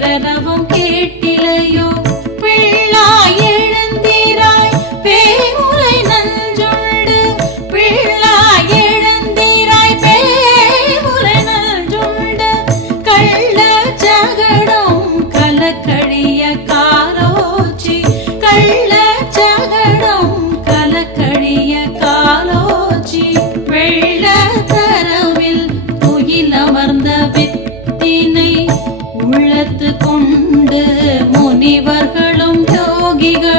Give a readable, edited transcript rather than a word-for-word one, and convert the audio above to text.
பிறரவும் கேட்டிலையோ பிள்ளாய் எழுந்தீராய் பேமுலை நஞ்சுண்டு பிள்ளாய் எழுந்தீராய் பேமுலை நஞ்சுண்டு கள்ள சகடம் கலக்கழிய காலோச்சி கள்ள சகடம் கலக்கழிய காலோச்சி வெள்ள தரவில் துயிலமர்ந்த வித்தினை உள்ளத்து கொண்டு முனிவர்களும் யோகிகள்